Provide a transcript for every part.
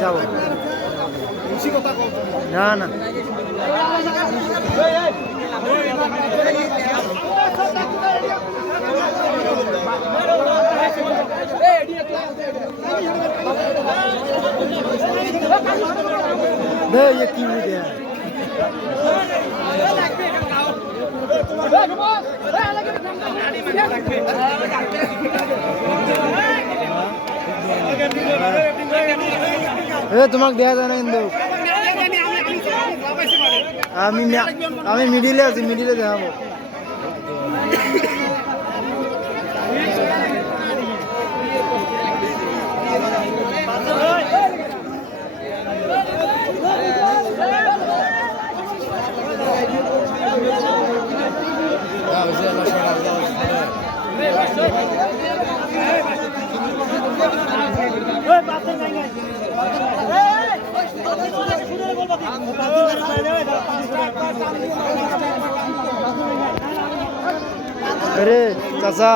যাবো না না ये की वीडियो তোমাক দেখা যায় না কিন্তু আমি মিডিলে আছি মিডিলে দেখাবো अरे चाचा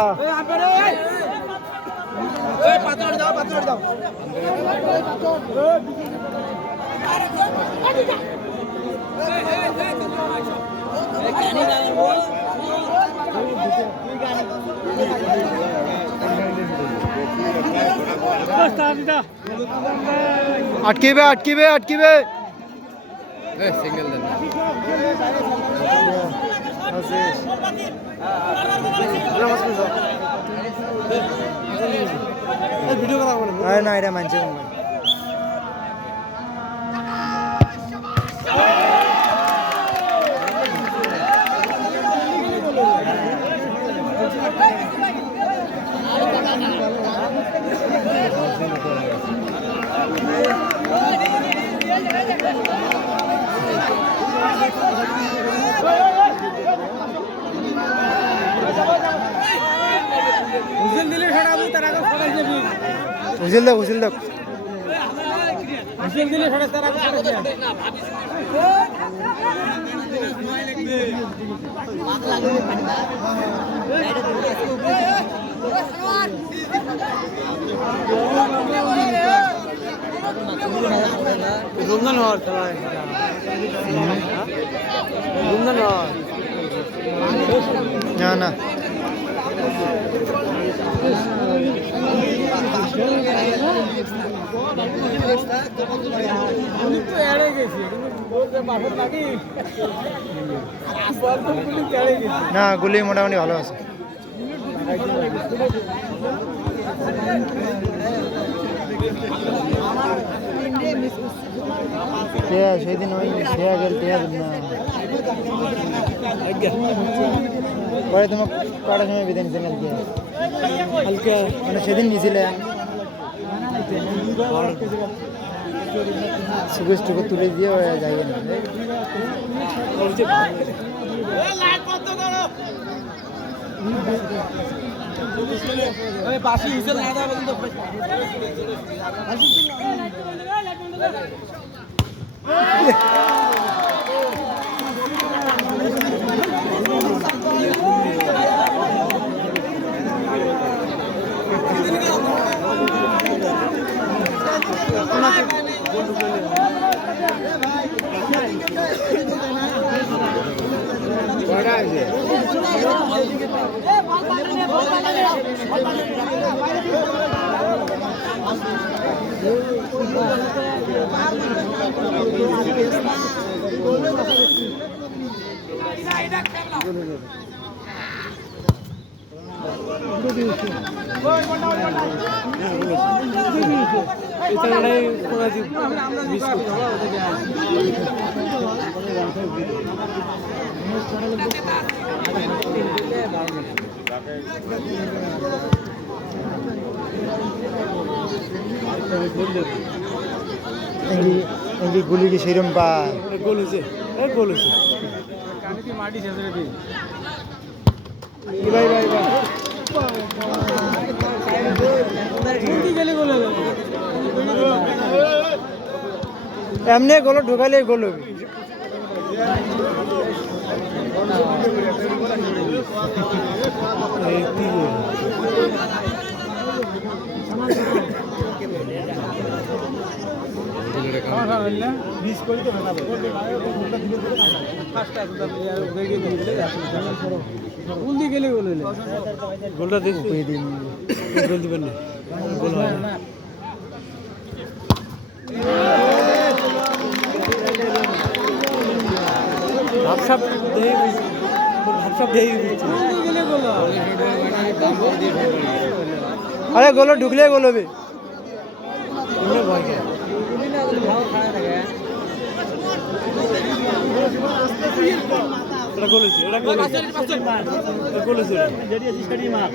अटकीबे अटकीबे अटकीबे सिंगल ना এটা মানছে उजिल दे उजिल दे उजिल दिले थोड़ा सारा रुमन और चला रुमन और ना ना না গুলি মোটামুটি ভালো আছে সেদিন ওই দেয়া গেল দেয়া দিন না পরে তোমার কটার সময় বিদায় নিতে গেল হালকা মানে সেদিন নিয়েছিলে সুগেশটুকু তুলে দিয়ে যাই না গুলি কি সেরম পায় গোল হয়েছে গোল হয়েছে মাটি শেষে ভাই ভাই ভাই এমনি গোল ঢুকালে গোল হবে বিশ করে তো ভেটাবে গোলটা দেখতে গোল দিবেন না গোল হয় না ভাবসাব দেই ভাবসাব দেই আরে গোল ঢুকলে গোল হবে ভয় কে এটা গোল হইছে এটা গোল হইছে এটা গোল হইছে যেটি আছে সেটি মার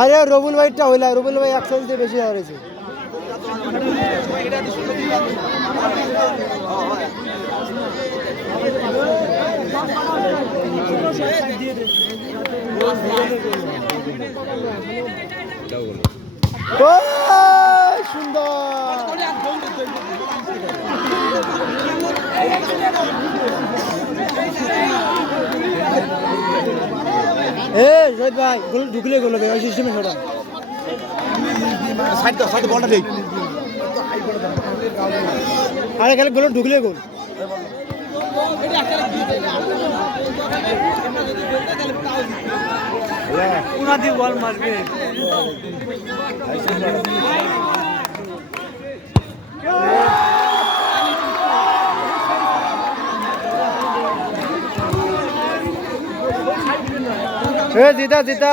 আরে রবুল ভাইটা হইলা রবুল ভাই 100 দিয়ে বেশি হারিয়েছে সুন্দর জয় ভাই গোল ঢুকলে গোল হবে ওই সিস্টেমে ছড়া সাইড বলটা দেই আরে খেলে গোল ঢুকলে গোল পুরা দিয়ে বল মারবে জিতা জিতা